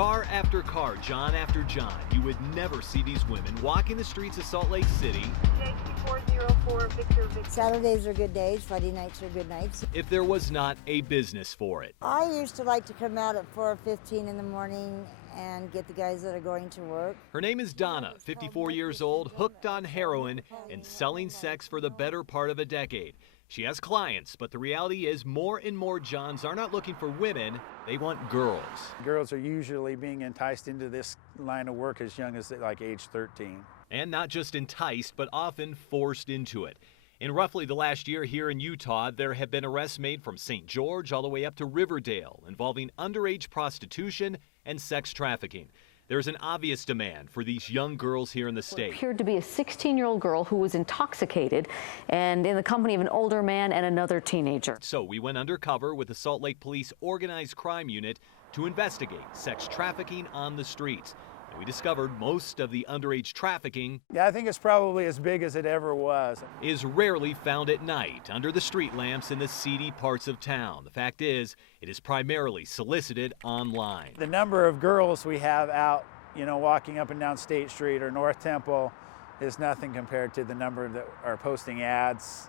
Car after car, John after John, you would never see these women walking the streets of Salt Lake City 404 Victor. Saturdays are good days, Friday nights are good nights. if there was not a business for it. I used to like to come out at 4:15 in the morning and get the guys that are going to work. Her name is Donna, 54 years old, hooked on heroin and selling sex for the better part of a decade. She has clients, but the reality is more and more Johns are not looking for women, they want girls. Girls are usually being enticed into this line of work as young as like age 13. And not just enticed, but often forced into it. In roughly the last year here in Utah, there have been arrests made from St. George all the way up to Riverdale involving underage prostitution and sex trafficking. There's an obvious demand for these young girls here in the state. It appeared to be a 16-year-old girl who was intoxicated and in the company of an older man and another teenager. So we went undercover with the Salt Lake Police Organized Crime Unit to investigate sex trafficking on the streets. And we discovered most of the underage trafficking Yeah, I think it's probably as big as it ever was. is rarely found at night under the street lamps in the seedy parts of town. The fact is, it is primarily solicited online. The number of girls we have out, walking up and down State Street or North Temple is nothing compared to the number that are posting ads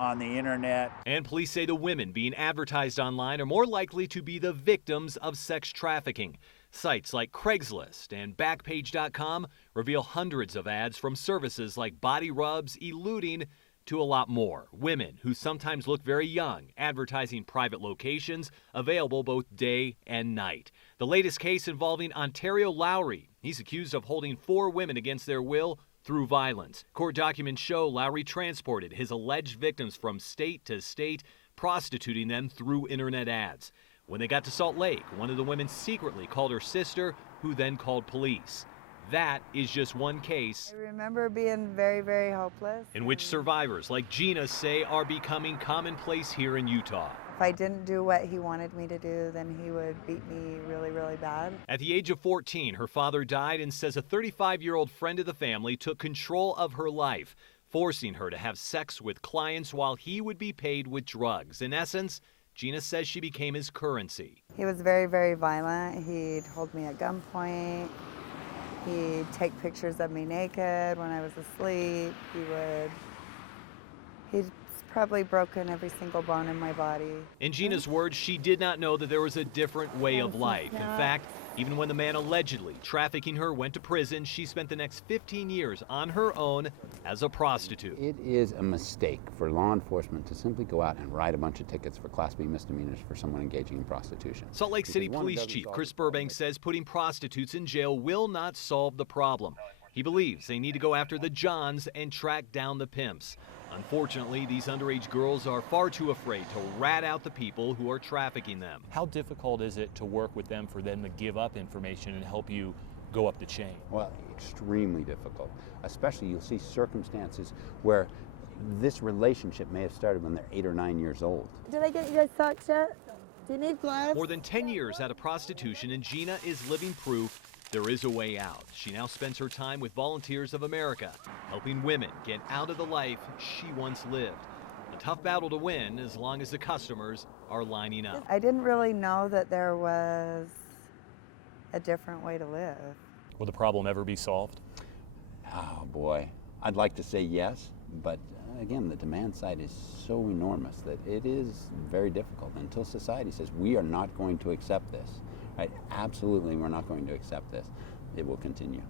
on the internet. And police say the women being advertised online are more likely to be the victims of sex trafficking. Sites like Craigslist and Backpage.com reveal hundreds of ads from services like body rubs, eluding, to a lot more. Women who sometimes look very young, advertising private locations available both day and night. The latest case involving Ontario Lowry. He's accused of holding 4 women against their will through violence. Court documents show Lowry transported his alleged victims from state to state, prostituting them through internet ads. When they got to Salt Lake, one of the women secretly called her sister, who then called police. That is just one case I remember being very, very hopeless. in which survivors like Gina say are becoming commonplace here in Utah. If I didn't do what he wanted me to do, then he would beat me really, really bad. At the age of 14, her father died and says a 35-year-old friend of the family took control of her life, forcing her to have sex with clients while he would be paid with drugs. In essence, Gina says she became his currency. He was very, very violent. He'd hold me at gunpoint. He'd take pictures of me naked when I was asleep. He'd probably broken every single bone in my body. In Gina's words, she did not know that there was a different way of life. In fact, even when the man allegedly trafficking her went to prison, she spent the next 15 years on her own as a prostitute. It is a mistake for law enforcement to simply go out and write a bunch of tickets for Class B misdemeanors for someone engaging in prostitution. Salt Lake City Because one Police doesn't Chief solve Chris the problem. Burbank says putting prostitutes in jail will not solve the problem. He believes they need to go after the Johns and track down the pimps. Unfortunately, these underage girls are far too afraid to rat out the people who are trafficking them. How difficult is it to work with them for them to give up information and help you go up the chain? Well, extremely difficult. Especially you'll see circumstances where this relationship may have started when they're 8 or 9 years old. Did I get you guys socks yet? Do you need gloves? More than 10 years out of prostitution, and Gina is living proof there is a way out. She now spends her time with Volunteers of America, helping women get out of the life she once lived. A tough battle to win as long as the customers are lining up. I didn't really know that there was a different way to live. Will the problem ever be solved? Oh boy, I'd like to say yes, but again, the demand side is so enormous that it is very difficult until society says we are not going to accept this. Right? Absolutely, we're not going to accept this. It will continue.